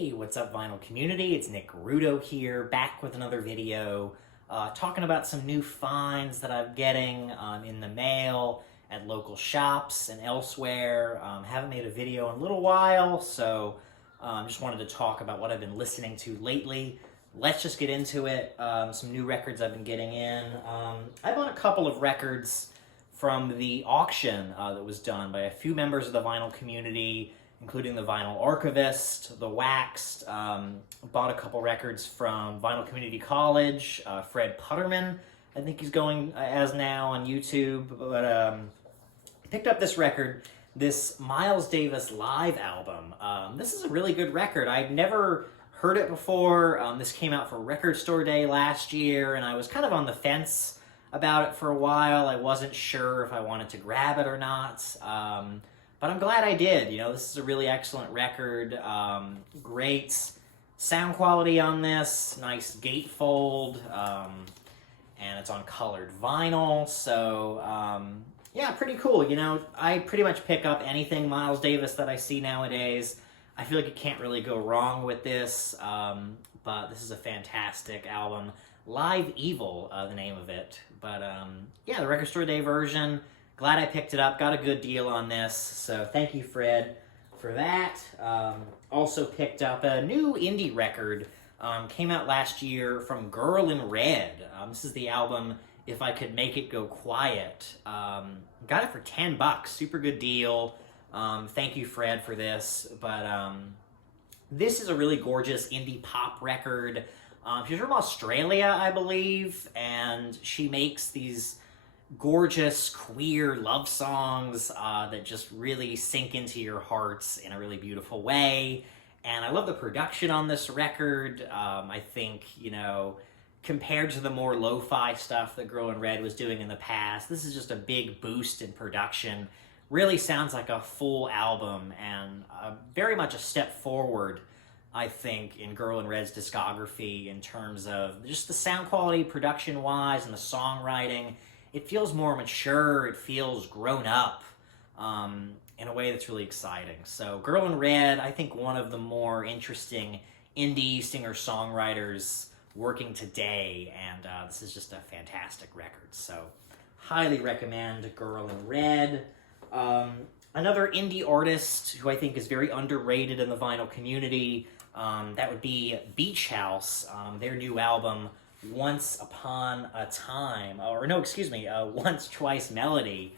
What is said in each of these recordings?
Hey, what's up, vinyl community? It's Nick Rudo here, back with another video, talking about some new finds that I'm getting in the mail, at local shops and elsewhere. Haven't made a video in a little while, so just wanted to talk about what I've been listening to lately. Let's just get into it. Some new records I've been getting in. I bought a couple of records from the auction that was done by a few members of the vinyl community, including the Vinyl Archivist, the Waxed. Bought a couple records from Vinyl Community College, Fred Putterman, I think he's going as now on YouTube, but picked up this record, this Miles Davis live album. This is a really good record. I've never heard it before. This came out for Record Store Day last year, and I was kind of on the fence about it for a while. I wasn't sure if I wanted to grab it or not. But I'm glad I did. You know, this is a really excellent record. Great sound quality on this. Nice gatefold. And it's on colored vinyl. So, yeah, pretty cool. You know, I pretty much pick up anything Miles Davis that I see nowadays. I feel like you can't really go wrong with this. But this is a fantastic album. Live Evil, the name of it. But, yeah, the Record Store Day version. Glad I picked it up, got a good deal on this, so thank you, Fred, for that. Also picked up a new indie record, came out last year from Girl in Red. This is the album, If I Could Make It Go Quiet. Got it for $10, super good deal. Thank you, Fred, for this. But this is a really gorgeous indie pop record. She's from Australia, I believe, and she makes these gorgeous queer love songs that just really sink into your hearts in a really beautiful way. And I love the production on this record. I think, you know, compared to the more lo-fi stuff that Girl in Red was doing in the past, this is just a big boost in production. Really sounds like a full album, and very much a step forward, I think, in Girl in Red's discography in terms of just the sound quality, production-wise, and the songwriting. It feels more mature, it feels grown up in a way that's really exciting. So Girl in Red, I think one of the more interesting indie singer-songwriters working today, and this is just a fantastic record. So highly recommend Girl in Red. Another indie artist who I think is very underrated in the vinyl community, that would be Beach House, their new album, Once Upon a Time, or no, excuse me, Once Twice Melody.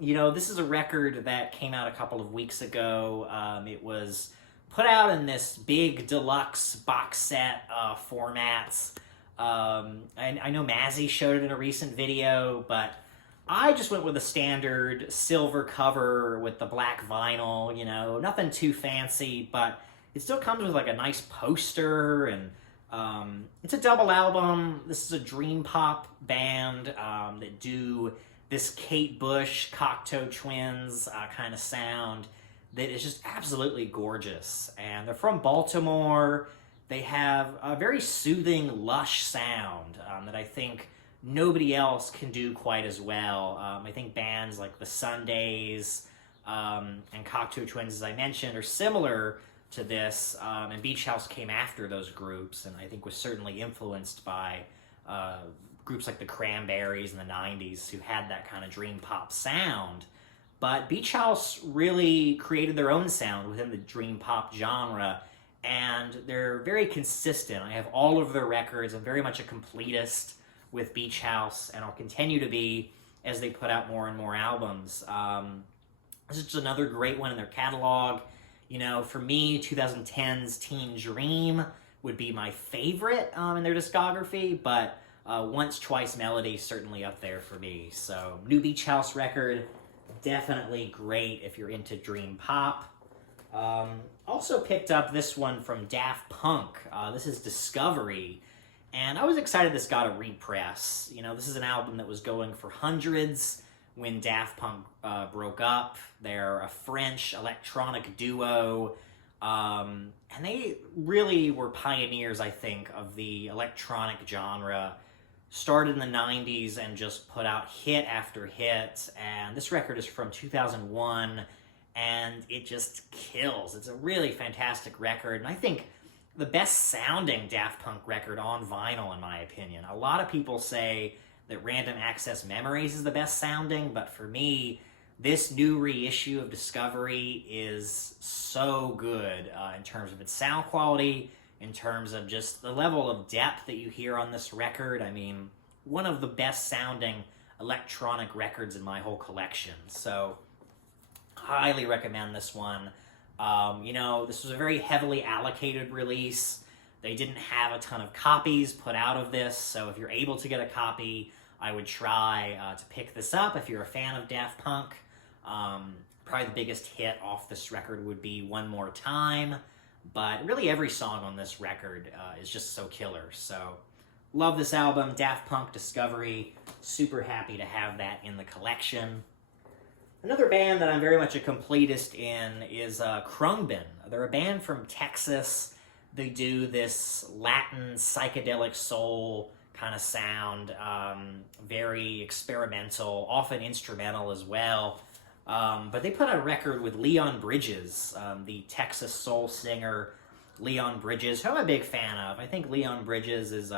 You know, this is a record that came out a couple of weeks ago. It was put out in this big deluxe box set formats. I know Mazzy showed it in a recent video, but I just went with a standard silver cover with the black vinyl, you know, nothing too fancy, but it still comes with like a nice poster, and it's a double album. This is a dream pop band that do this Kate Bush, Cocteau Twins kind of sound that is just absolutely gorgeous. And they're from Baltimore. They have a very soothing, lush sound that I think nobody else can do quite as well. I think bands like the Sundays and Cocteau Twins, as I mentioned, are similar to this, and Beach House came after those groups, and I think was certainly influenced by groups like the Cranberries in the 90s who had that kind of dream pop sound. But Beach House really created their own sound within the dream pop genre, and they're very consistent. I have all of their records. I'm very much a completist with Beach House, and I'll continue to be as they put out more and more albums. This is just another great one in their catalog. You know, for me, 2010's Teen Dream would be my favorite in their discography, but Once Twice Melody certainly up there for me. So, new Beach House record, definitely great if you're into dream pop. Also picked up this one from Daft Punk. This is Discovery, and I was excited this got a repress. You know, this is an album that was going for hundreds when Daft Punk broke up. They're a French electronic duo, and they really were pioneers, I think, of the electronic genre. Started in the 90s and just put out hit after hit, and this record is from 2001, and it just kills. It's a really fantastic record, and I think the best sounding Daft Punk record on vinyl, in my opinion. A lot of people say that Random Access Memories is the best sounding, but for me, this new reissue of Discovery is so good in terms of its sound quality, in terms of just the level of depth that you hear on this record. I mean, one of the best sounding electronic records in my whole collection. So, highly recommend this one. This was a very heavily allocated release. They didn't have a ton of copies put out of this, so if you're able to get a copy, I would try to pick this up if you're a fan of Daft Punk. Probably the biggest hit off this record would be One More Time, but really every song on this record is just so killer. So, love this album, Daft Punk Discovery. Super happy to have that in the collection. Another band that I'm very much a completist in is Krungbin. They're a band from Texas. They do this Latin psychedelic soul kind of sound, very experimental, often instrumental as well. But they put out a record with Leon Bridges, the Texas soul singer Leon Bridges, who I'm a big fan of. I think Leon Bridges is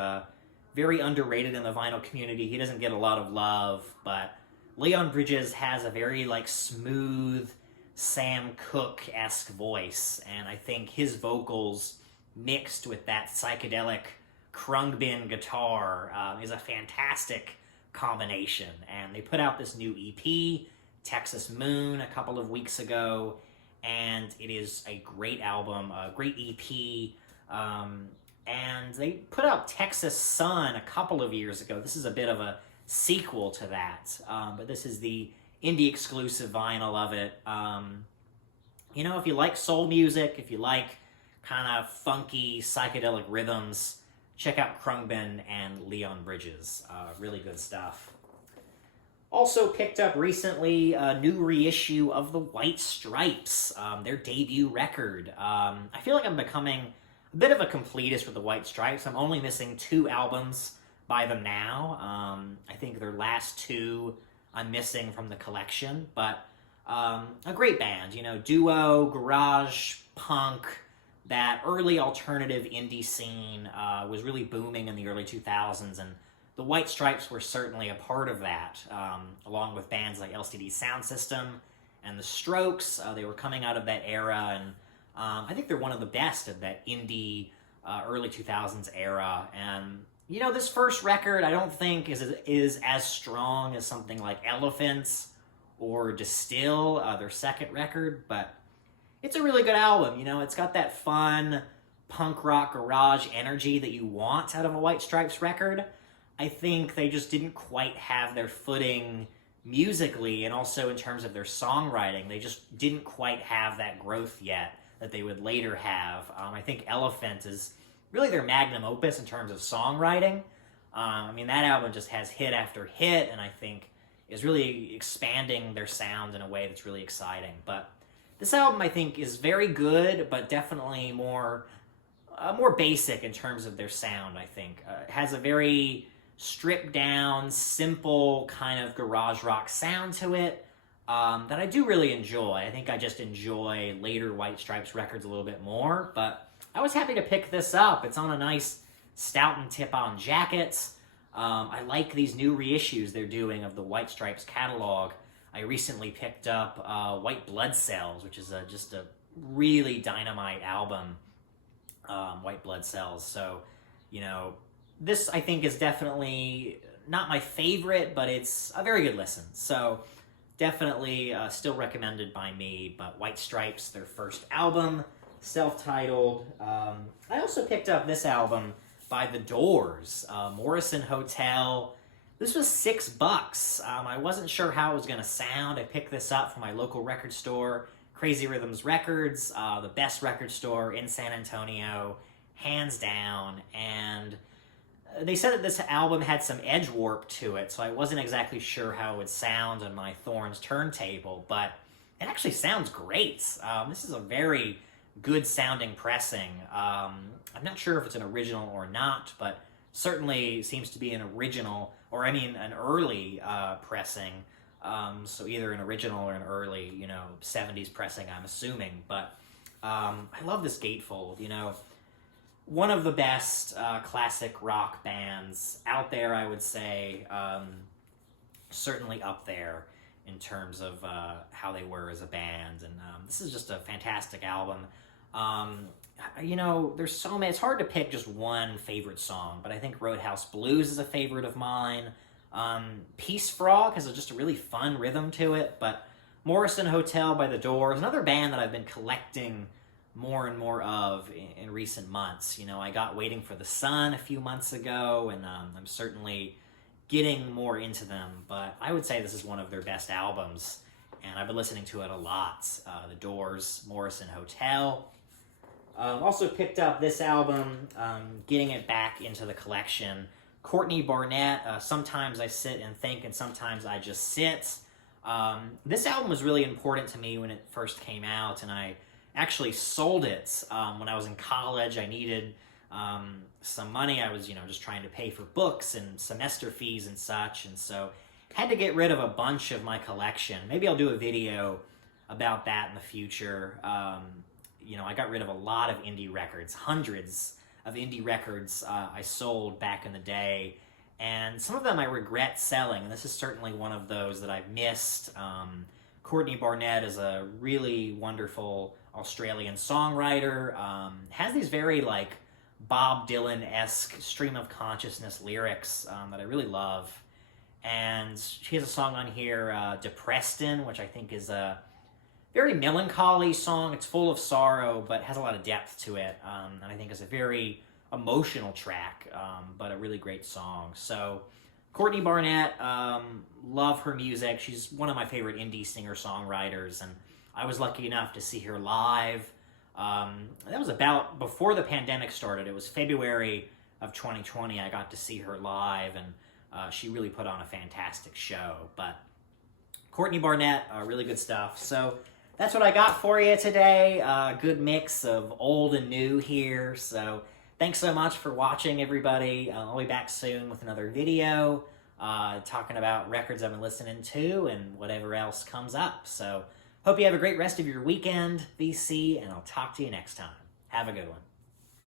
very underrated in the vinyl community. He doesn't get a lot of love, but Leon Bridges has a very smooth Sam Cooke-esque voice, and I think his vocals mixed with that psychedelic Krungbin guitar is a fantastic combination. And they put out this new EP, Texas Moon, a couple of weeks ago, and it is a great album, a great EP. And they put out Texas Sun a couple of years ago. This is a bit of a sequel to that, but this is the indie exclusive vinyl of it. If you like soul music, if you like kind of funky psychedelic rhythms, check out Krungbin and Leon Bridges. Really good stuff. Also picked up recently a new reissue of the White Stripes, their debut record. I feel like I'm becoming a bit of a completist with the White Stripes. I'm only missing 2 albums by them now. I think their last 2 I'm missing from the collection, but a great band, duo, garage, punk, that early alternative indie scene was really booming in the early 2000s, and the White Stripes were certainly a part of that, along with bands like LCD Sound System and The Strokes. They were coming out of that era, and I think they're one of the best of that indie early 2000s era, and this first record I don't think is as strong as something like Elephants or Distill, their second record, but it's a really good album. It's got that fun punk rock garage energy that you want out of a White Stripes record. I think they just didn't quite have their footing musically, and also in terms of their songwriting. They just didn't quite have that growth yet that they would later have. I think Elephant is really their magnum opus in terms of songwriting. That album just has hit after hit, and I think is really expanding their sound in a way that's really exciting. But this album, I think, is very good, but definitely more basic in terms of their sound, I think. It has a very stripped down, simple kind of garage rock sound to it that I do really enjoy. I think I just enjoy later White Stripes records a little bit more, but I was happy to pick this up. It's on a nice Stoughton tip-on jacket. I like these new reissues they're doing of the White Stripes catalog. I recently picked up White Blood Cells, which is just a really dynamite album, White Blood Cells. So, this I think is definitely not my favorite, but it's a very good listen. So, definitely still recommended by me, but White Stripes, their first album, self-titled. I also picked up this album by The Doors, Morrison Hotel. This was $6. I wasn't sure how it was going to sound. I picked this up from my local record store, Crazy Rhythms Records, the best record store in San Antonio, hands down. And they said that this album had some edge warp to it, so I wasn't exactly sure how it would sound on my Thorns turntable, but it actually sounds great. This is a very good sounding pressing. I'm not sure if it's an original or not, but certainly seems to be an original, or an early pressing So either an original or an early, 70s pressing, I'm assuming. But I love this gatefold, one of the best classic rock bands out there, I would say. Certainly up there in terms of how they were as a band. And this is just a fantastic album. There's so many. It's hard to pick just one favorite song, but I think Roadhouse Blues is a favorite of mine. Peace Frog has just a really fun rhythm to it, but Morrison Hotel by The Doors, another band that I've been collecting more and more of in recent months. I got Waiting for the Sun a few months ago, and I'm certainly getting more into them, but I would say this is one of their best albums, and I've been listening to it a lot. The Doors, Morrison Hotel. Also picked up this album, getting it back into the collection. Courtney Barnett, Sometimes I Sit and Think, and Sometimes I Just Sit. This album was really important to me when it first came out, and I actually sold it when I was in college. I needed some money. I was, just trying to pay for books and semester fees and such, and so had to get rid of a bunch of my collection. Maybe I'll do a video about that in the future. I got rid of a lot of indie records, hundreds of indie records I sold back in the day, and some of them I regret selling, and this is certainly one of those that I've missed. Courtney Barnett is a really wonderful Australian songwriter, has these very Bob Dylan-esque stream of consciousness lyrics that I really love. And she has a song on here, Depreston, which I think is a very melancholy song. It's full of sorrow, but has a lot of depth to it. And I think is a very emotional track, but a really great song. So Courtney Barnett, love her music. She's one of my favorite indie singer-songwriters, and I was lucky enough to see her live. That was about before the pandemic started. It was February of 2020. I got to see her live, and she really put on a fantastic show. But Courtney Barnett, really good stuff. So that's what I got for you today. Good mix of old and new here. So thanks so much for watching, everybody. I'll be back soon with another video talking about records I've been listening to and whatever else comes up. So hope you have a great rest of your weekend, VC, and I'll talk to you next time. Have a good one.